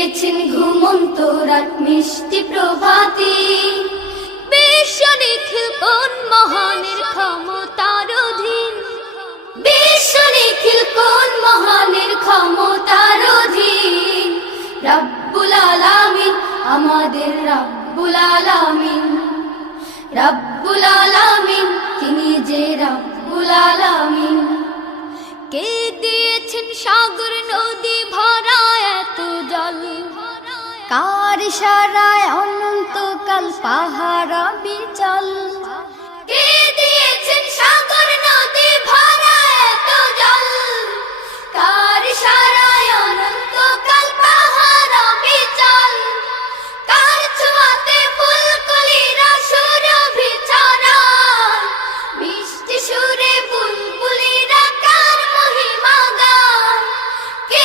দিয়েছেন ঘুমন্ত রাত মিষ্টি প্রভাতি। বিশ্ব নিখিল মহানের ক্ষমতার অধীন। বিশ্ব নিখিল কোন মহানের ক্ষমতার অধীন। রব্বুল আলামিন, আমাদের রব্বুল আলামিন। রব্বুল আলামিন, তিনি যে রব্বুল আলামিন। কে দিয়েছেন সাগর নদী ভরা কার সারায় অনন্তকাল পাহারা বিচল? কে